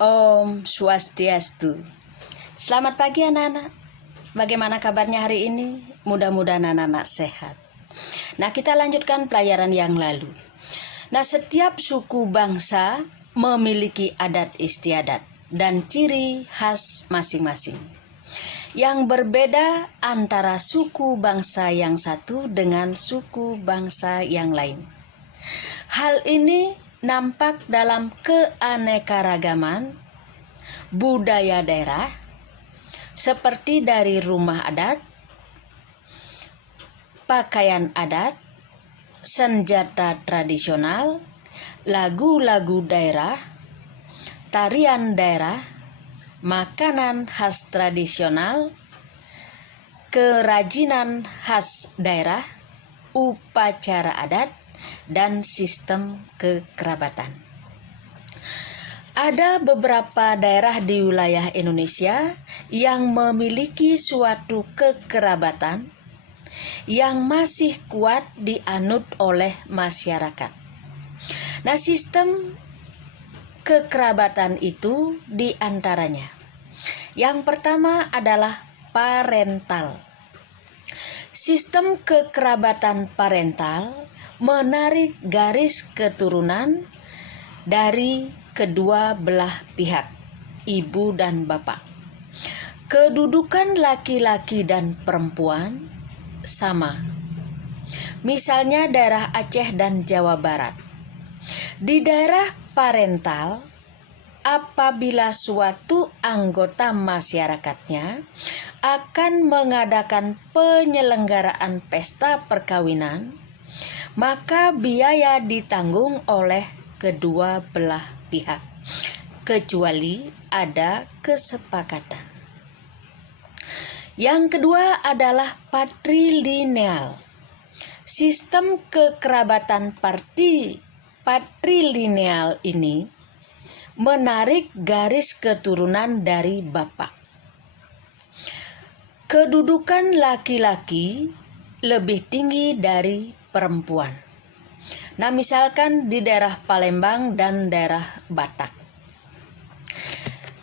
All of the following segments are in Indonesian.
Om Swastiastu. Selamat pagi anak-anak. Bagaimana kabarnya hari ini? Mudah-mudahan anak-anak sehat. Nah, kita lanjutkan pelajaran yang lalu. Nah, setiap suku bangsa memiliki adat istiadat dan ciri khas masing-masing yang berbeda antara suku bangsa yang satu dengan suku bangsa yang lain. Hal ini nampak dalam keanekaragaman budaya daerah, seperti dari rumah adat, pakaian adat, senjata tradisional, lagu-lagu daerah, tarian daerah, makanan khas tradisional, kerajinan khas daerah, upacara adat, dan sistem kekerabatan. Ada beberapa daerah di wilayah Indonesia yang memiliki suatu kekerabatan yang masih kuat dianut oleh masyarakat. Nah, sistem kekerabatan itu diantaranya. Yang pertama adalah parental. Sistem kekerabatan parental menarik garis keturunan dari kedua belah pihak, ibu dan bapak. Kedudukan laki-laki dan perempuan sama. Misalnya daerah Aceh dan Jawa Barat. Di daerah parental, apabila suatu anggota masyarakatnya akan mengadakan penyelenggaraan pesta perkawinan, maka biaya ditanggung oleh kedua belah pihak, kecuali ada kesepakatan. Yang kedua adalah patrilineal. Sistem kekerabatan patrilineal ini menarik garis keturunan dari bapak. Kedudukan laki-laki lebih tinggi dari perempuan. Nah, misalkan di daerah Palembang dan daerah Batak.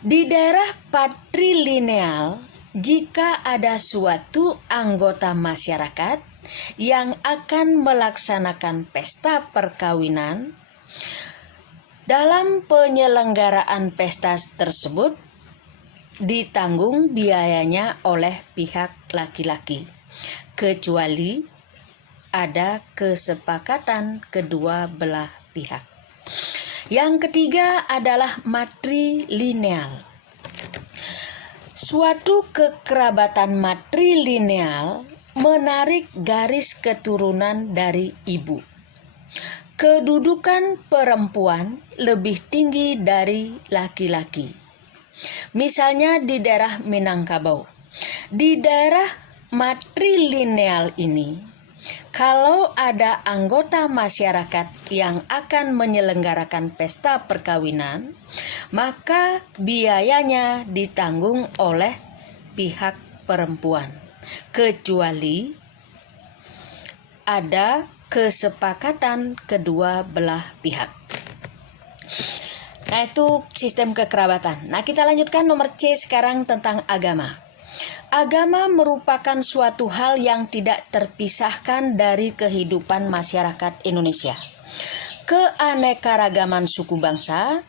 Di daerah patrilineal, jika ada suatu anggota masyarakat yang akan melaksanakan pesta perkawinan, dalam penyelenggaraan pesta tersebut ditanggung biayanya oleh pihak laki-laki, kecuali ada kesepakatan kedua belah pihak. Yang ketiga adalah matrilineal. Suatu kekerabatan matrilineal menarik garis keturunan dari ibu. Kedudukan perempuan lebih tinggi dari laki-laki. Misalnya di daerah Minangkabau. Di daerah matrilineal ini, kalau ada anggota masyarakat yang akan menyelenggarakan pesta perkawinan, maka biayanya ditanggung oleh pihak perempuan, kecuali ada kesepakatan kedua belah pihak. Nah, itu sistem kekerabatan. Nah, kita lanjutkan nomor C sekarang tentang agama. Agama merupakan suatu hal yang tidak terpisahkan dari kehidupan masyarakat Indonesia. Keanekaragaman suku bangsa,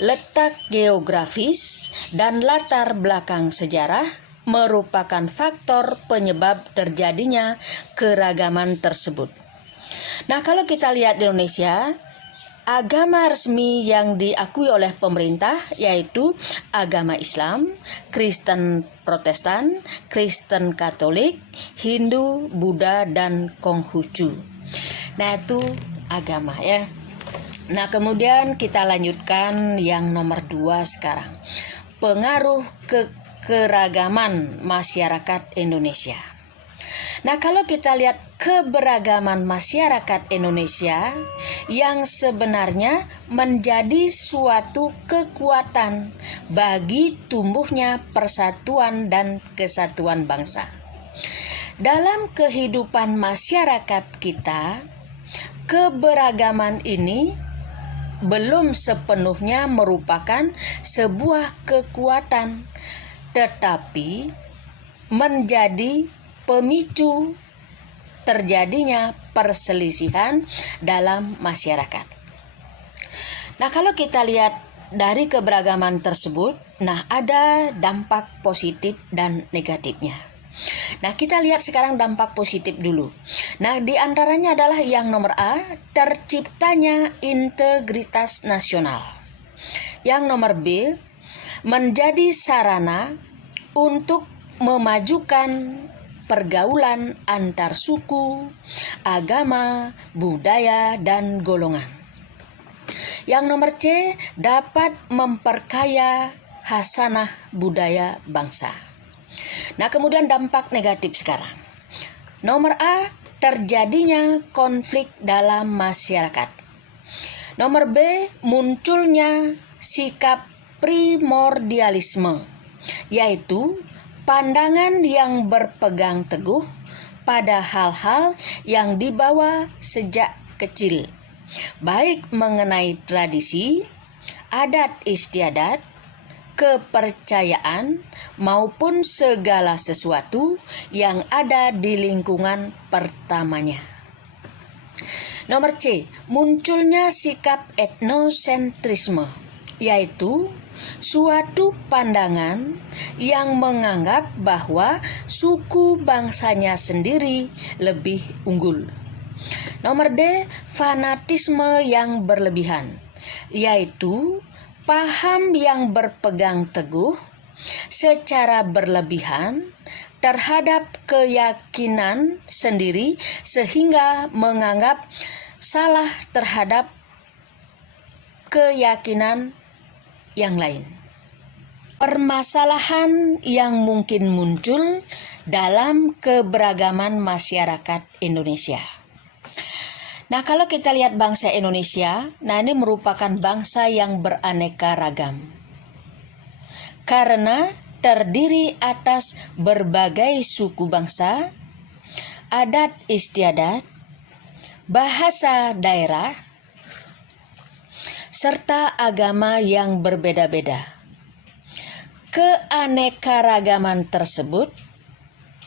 letak geografis, dan latar belakang sejarah merupakan faktor penyebab terjadinya keragaman tersebut. Nah, kalau kita lihat di Indonesia, agama resmi yang diakui oleh pemerintah yaitu agama Islam, Kristen Protestan, Kristen Katolik, Hindu, Buddha, dan Konghucu. Nah, itu agama ya. Nah, kemudian kita lanjutkan yang nomor 2 sekarang. Pengaruh keragaman masyarakat Indonesia. Nah, kalau kita lihat keberagaman masyarakat Indonesia yang sebenarnya menjadi suatu kekuatan bagi tumbuhnya persatuan dan kesatuan bangsa. Dalam kehidupan masyarakat kita, keberagaman ini belum sepenuhnya merupakan sebuah kekuatan, tetapi menjadi pemicu terjadinya perselisihan dalam masyarakat. Nah, kalau kita lihat dari keberagaman tersebut, nah ada dampak positif dan negatifnya. Nah, kita lihat sekarang dampak positif dulu. Nah, di antaranya adalah yang nomor A, terciptanya integritas nasional. Yang nomor B, menjadi sarana untuk memajukan pergaulan antar suku, agama, budaya, dan golongan. Yang nomor C, dapat memperkaya hasanah budaya bangsa. Nah, kemudian dampak negatif sekarang. Nomor A, terjadinya konflik dalam masyarakat. Nomor B, munculnya sikap primordialisme, yaitu pandangan yang berpegang teguh pada hal-hal yang dibawa sejak kecil, baik mengenai tradisi, adat istiadat, kepercayaan, maupun segala sesuatu yang ada di lingkungan pertamanya. Nomor C, munculnya sikap etnosentrisme, yaitu suatu pandangan yang menganggap bahwa suku bangsanya sendiri lebih unggul. Nomor D, fanatisme yang berlebihan, yaitu paham yang berpegang teguh secara berlebihan terhadap keyakinan sendiri sehingga menganggap salah terhadap keyakinan yang lain. Permasalahan yang mungkin muncul dalam keberagaman masyarakat Indonesia. Nah, kalau kita lihat bangsa Indonesia, nah ini merupakan bangsa yang beraneka ragam. Karena terdiri atas berbagai suku bangsa, adat istiadat, bahasa daerah, serta agama yang berbeda-beda. Keanekaragaman tersebut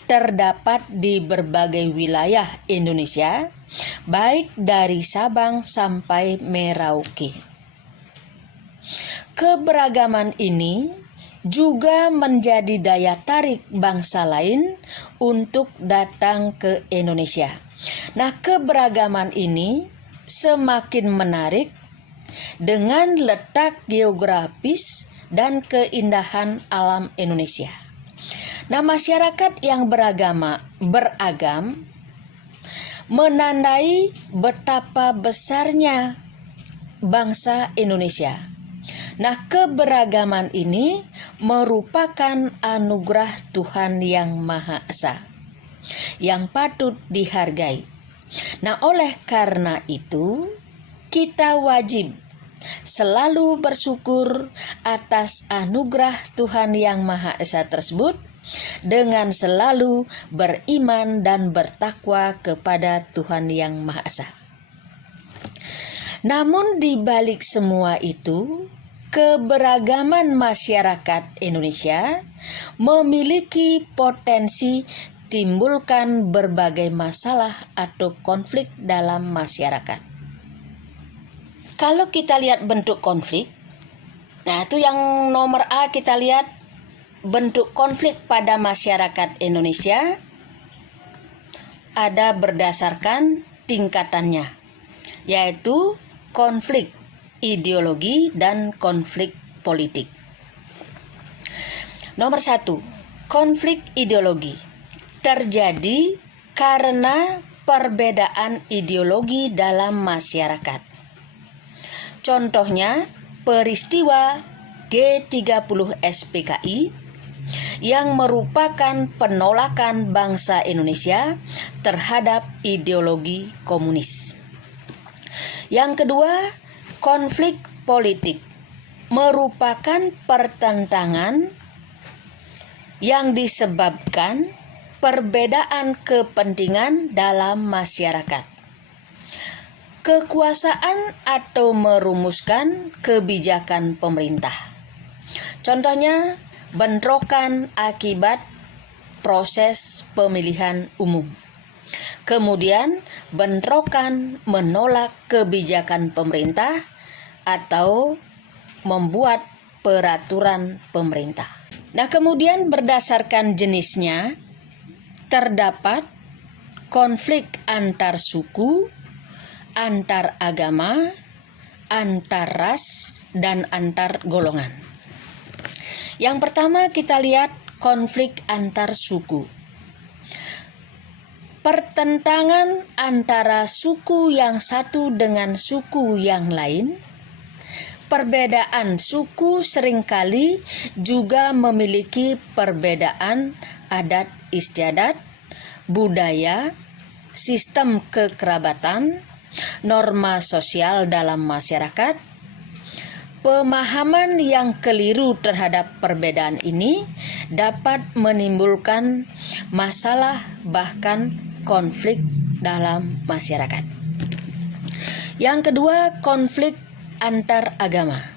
terdapat di berbagai wilayah Indonesia, baik dari Sabang sampai Merauke. Keberagaman ini juga menjadi daya tarik bangsa lain untuk datang ke Indonesia. Nah, keberagaman ini semakin menarik dengan letak geografis dan keindahan alam Indonesia. Nah, masyarakat yang beragam menandai betapa besarnya bangsa Indonesia. Nah, keberagaman ini merupakan anugerah Tuhan Yang Maha Esa yang patut dihargai. Nah, oleh karena itu, kita wajib selalu bersyukur atas anugerah Tuhan Yang Maha Esa tersebut dengan selalu beriman dan bertakwa kepada Tuhan Yang Maha Esa. Namun di balik semua itu, keberagaman masyarakat Indonesia memiliki potensi timbulkan berbagai masalah atau konflik dalam masyarakat. Kalau kita lihat bentuk konflik, nah itu yang nomor A, kita lihat bentuk konflik pada masyarakat Indonesia ada berdasarkan tingkatannya, yaitu konflik ideologi dan konflik politik. Nomor 1, konflik ideologi terjadi karena perbedaan ideologi dalam masyarakat. Contohnya, peristiwa G30 SPKI yang merupakan penolakan bangsa Indonesia terhadap ideologi komunis. Yang kedua, konflik politik merupakan pertentangan yang disebabkan perbedaan kepentingan dalam masyarakat. kekuasaan atau merumuskan kebijakan pemerintah. Contohnya, bentrokan akibat proses pemilihan umum. Kemudian, bentrokan menolak kebijakan pemerintah atau membuat peraturan pemerintah. Nah, kemudian berdasarkan jenisnya, terdapat konflik antar suku, antar agama, antar ras, dan antar golongan. Yang pertama kita lihat konflik antar suku. Pertentangan antara suku yang satu dengan suku yang lain. Perbedaan suku seringkali juga memiliki perbedaan adat istiadat, budaya, sistem kekerabatan, norma sosial dalam masyarakat. Pemahaman yang keliru terhadap perbedaan ini dapat menimbulkan masalah bahkan konflik dalam masyarakat. Yang kedua, konflik antar agama,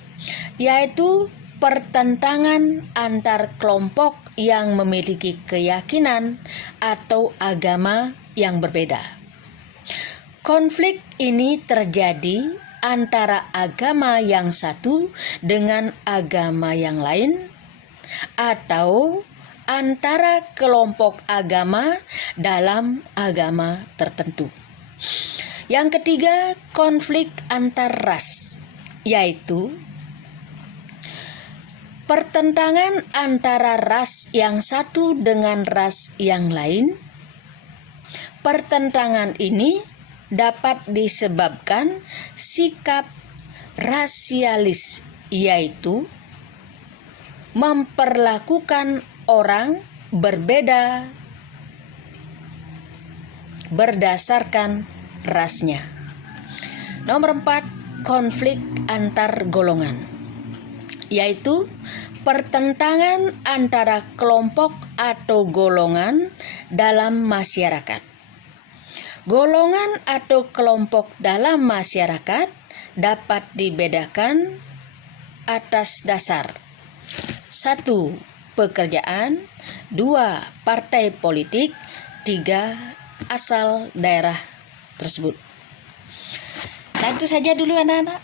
yaitu pertentangan antar kelompok yang memiliki keyakinan atau agama yang berbeda. Konflik ini terjadi antara agama yang satu dengan agama yang lain, atau antara kelompok agama dalam agama tertentu. Yang ketiga, konflik antar ras, yaitu pertentangan antara ras yang satu dengan ras yang lain. Pertentangan ini dapat disebabkan sikap rasialis, yaitu memperlakukan orang berbeda berdasarkan rasnya. Nomor 4, konflik antar golongan, yaitu pertentangan antara kelompok atau golongan dalam masyarakat. Golongan atau kelompok dalam masyarakat dapat dibedakan atas dasar 1. Pekerjaan, 2. Partai politik, 3. Asal daerah tersebut. Nah, itu saja dulu anak-anak.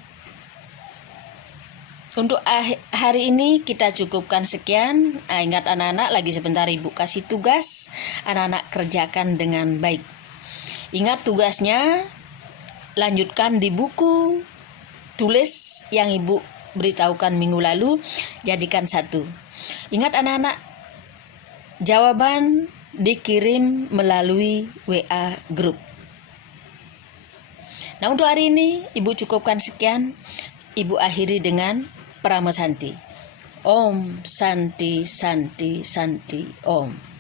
Untuk hari ini kita cukupkan sekian. Ingat anak-anak, lagi sebentar Ibu kasih tugas, anak-anak kerjakan dengan baik. Ingat tugasnya, lanjutkan di buku tulis yang Ibu beritahukan minggu lalu, jadikan 1. Ingat anak-anak, jawaban dikirim melalui WA grup. Nah, untuk hari ini Ibu cukupkan sekian. Ibu akhiri dengan Prama Santi. Om Santi Santi Santi Om.